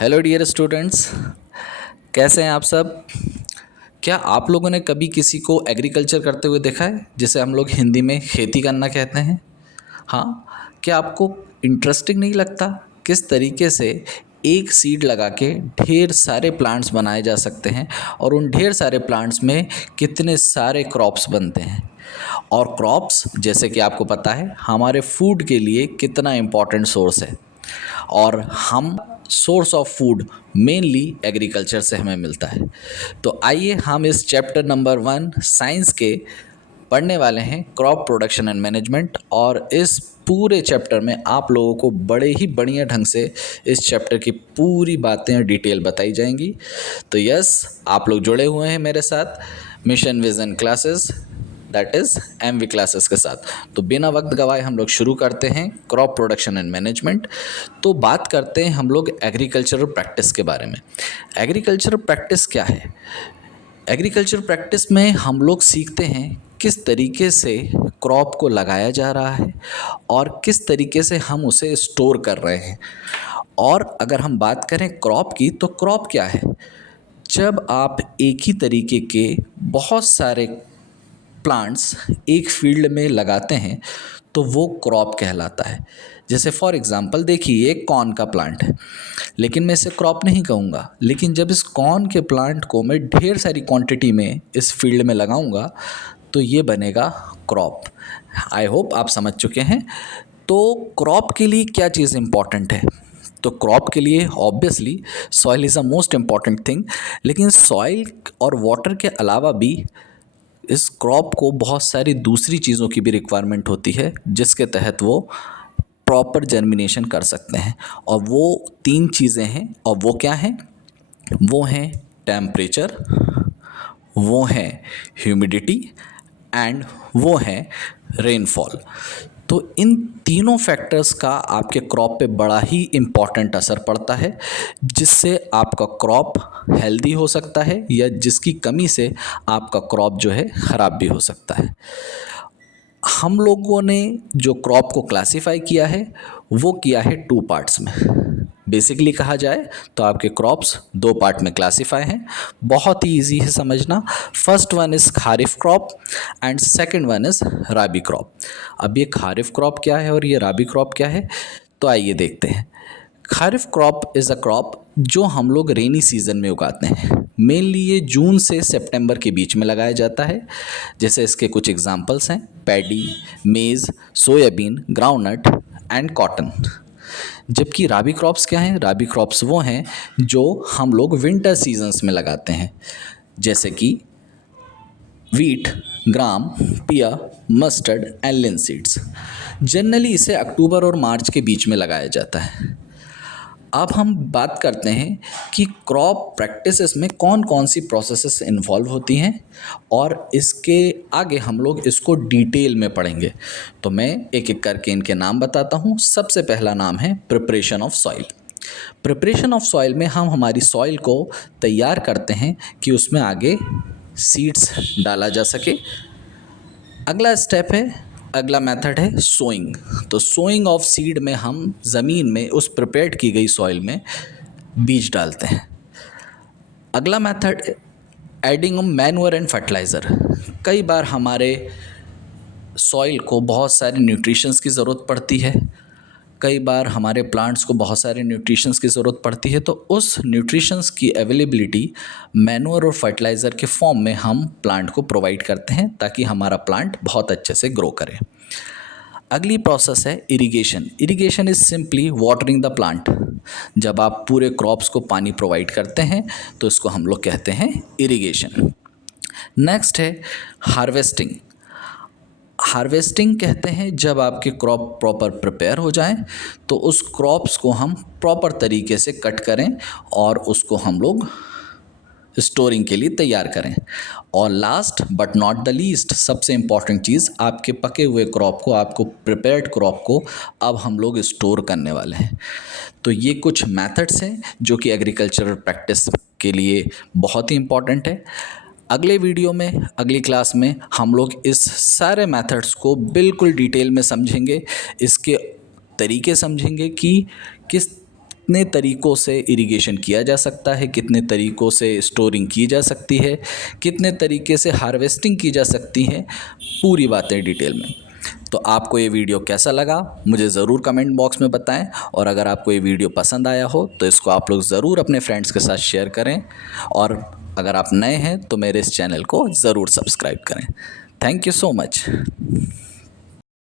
Hello dear students, कैसे हैं आप सब। क्या आप लोगों ने कभी किसी को एग्रीकल्चर करते हुए देखा है, जिसे हम लोग हिंदी में खेती करना कहते हैं। हाँ, क्या आपको इंटरेस्टिंग नहीं लगता किस तरीके से एक सीड लगा के ढेर सारे प्लांट्स बनाए जा सकते हैं और उन ढेर सारे प्लांट्स में कितने सारे क्रॉप्स बनते हैं। और क्रॉप्स, जैसे कि आपको पता है, हमारे फूड के लिए कितना इम्पोर्टेंट सोर्स है। और हम source of food mainly agriculture से हमें मिलता है। तो आइए हम इस चैप्टर नंबर 1 साइंस के पढ़ने वाले हैं, क्रॉप प्रोडक्शन एंड मैनेजमेंट। और इस पूरे चैप्टर में आप लोगों को बड़े ही बढ़िया ढंग से इस चैप्टर की पूरी बातें डिटेल बताई जाएंगी। तो यस, आप लोग जुड़े हुए हैं मेरे साथ mission vision classes, that is MV classes के साथ। तो बिना वक्त गवाए हम लोग शुरू करते हैं क्रॉप प्रोडक्शन एंड मैनेजमेंट। तो बात करते हैं हम लोग एग्रीकल्चरल प्रैक्टिस के बारे में। एग्रीकल्चरल प्रैक्टिस क्या है? एग्रीकल्चर प्रैक्टिस में हम लोग सीखते हैं किस तरीके से क्रॉप को लगाया जा रहा है और किस तरीके से हम उसे स्टोर कर रहे हैं। और अगर हम बात करें क्रॉप की, तो क्रॉप क्या है? जब आप एक ही तरीके के बहुत सारे प्लांट्स एक फील्ड में लगाते हैं तो वो क्रॉप कहलाता है। जैसे फॉर एग्ज़ाम्पल देखिए, एक कॉर्न का प्लांट है, लेकिन मैं इसे क्रॉप नहीं कहूँगा। लेकिन जब इस कॉर्न के प्लांट को मैं ढेर सारी क्वांटिटी में इस फील्ड में लगाऊंगा तो ये बनेगा क्रॉप। आई होप आप समझ चुके हैं। तो क्रॉप के लिए क्या चीज़ इम्पॉर्टेंट है? तो क्रॉप के लिए obviously soil is a most important thing. लेकिन सॉइल और वाटर के अलावा भी इस क्रॉप को बहुत सारी दूसरी चीज़ों की भी रिक्वायरमेंट होती है, जिसके तहत वो प्रॉपर जर्मिनेशन कर सकते हैं। और वो 3 चीज़ें हैं, और वो क्या हैं? वो हैं टेम्परेचर, वो है ह्यूमिडिटी एंड वो है रेनफॉल। तो इन तीनों फैक्टर्स का आपके क्रॉप पे बड़ा ही इम्पॉर्टेंट असर पड़ता है, जिससे आपका क्रॉप हेल्दी हो सकता है या जिसकी कमी से आपका क्रॉप जो है ख़राब भी हो सकता है। हम लोगों ने जो क्रॉप को क्लासिफाई किया है वो किया है 2 पार्ट्स में। बेसिकली कहा जाए तो आपके क्रॉप्स 2 पार्ट में क्लासिफाई हैं। बहुत ही इजी है समझना। First one is kharif crop and second one is rabi crop. अब ये खारिफ क्रॉप क्या है और ये राबी क्रॉप क्या है, तो आइए देखते हैं। Kharif crop is a crop जो हम लोग रेनी सीज़न में उगाते हैं। मेनली ये जून से सितंबर के बीच में लगाया जाता है। जैसे इसके कुछ एग्जांपल्स हैं: पैडी, मेज़, सोयाबीन, ग्राउंडनट एंड कॉटन। जबकि राबी क्रॉप्स क्या हैं? राबी क्रॉप्स वो हैं जो हम लोग विंटर सीजन्स में लगाते हैं, जैसे कि वीट, ग्राम, पिया, मस्टर्ड एंड लिनसीड्स। जनरली इसे अक्टूबर और मार्च के बीच में लगाया जाता है। अब हम बात करते हैं कि क्रॉप प्रैक्टिसेस में कौन कौन सी प्रोसेसेस इन्वॉल्व होती हैं, और इसके आगे हम लोग इसको डिटेल में पढ़ेंगे। तो मैं एक एक करके इनके नाम बताता हूँ। सबसे पहला नाम है preparation of soil. Preparation of soil में हम हमारी सॉइल को तैयार करते हैं कि उसमें आगे सीड्स डाला जा सके। अगला स्टेप है, अगला मेथड है सोइंग। तो सोइंग ऑफ सीड में हम ज़मीन में उस प्रिपेयर्ड की गई सॉइल में बीज डालते हैं। अगला method adding manure and fertiliser. कई बार हमारे सॉइल को बहुत सारे न्यूट्रिशंस की ज़रूरत पड़ती है, कई बार हमारे प्लांट्स को बहुत सारे न्यूट्रिशंस की ज़रूरत पड़ती है। तो उस न्यूट्रिशंस की अवेलेबिलिटी मैन्योर और फर्टिलाइज़र के फॉर्म में हम प्लांट को प्रोवाइड करते हैं, ताकि हमारा प्लांट बहुत अच्छे से ग्रो करे। अगली प्रोसेस है irrigation. Irrigation is simply watering the plant. जब आप पूरे क्रॉप्स को पानी प्रोवाइड करते हैं तो इसको हम लोग कहते हैं इरिगेशन। नेक्स्ट है हार्वेस्टिंग। हार्वेस्टिंग कहते हैं जब आपके क्रॉप प्रॉपर प्रिपेयर हो जाएं तो उस क्रॉप्स को हम प्रॉपर तरीके से कट करें और उसको हम लोग स्टोरिंग के लिए तैयार करें। और last but not the least, सबसे इम्पॉर्टेंट चीज़, आपके पके हुए क्रॉप को, आपको प्रिपेयर्ड क्रॉप को अब हम लोग स्टोर करने वाले हैं। तो ये कुछ मेथड्स हैं जो कि एग्रीकल्चरल प्रैक्टिस के लिए बहुत ही इम्पॉर्टेंट है। अगले वीडियो में, अगली क्लास में हम लोग इस सारे मेथड्स को बिल्कुल डिटेल में समझेंगे, इसके तरीके समझेंगे कि किस कितने तरीक़ों से इरिगेशन किया जा सकता है, कितने तरीक़ों से स्टोरिंग की जा सकती है, कितने तरीक़े से हार्वेस्टिंग की जा सकती है, पूरी बातें डिटेल में। तो आपको ये वीडियो कैसा लगा मुझे ज़रूर कमेंट बॉक्स में बताएं, और अगर आपको ये वीडियो पसंद आया हो तो इसको आप लोग ज़रूर अपने फ्रेंड्स के साथ शेयर करें, और अगर आप नए हैं तो मेरे इस चैनल को ज़रूर सब्सक्राइब करें। Thank you so much.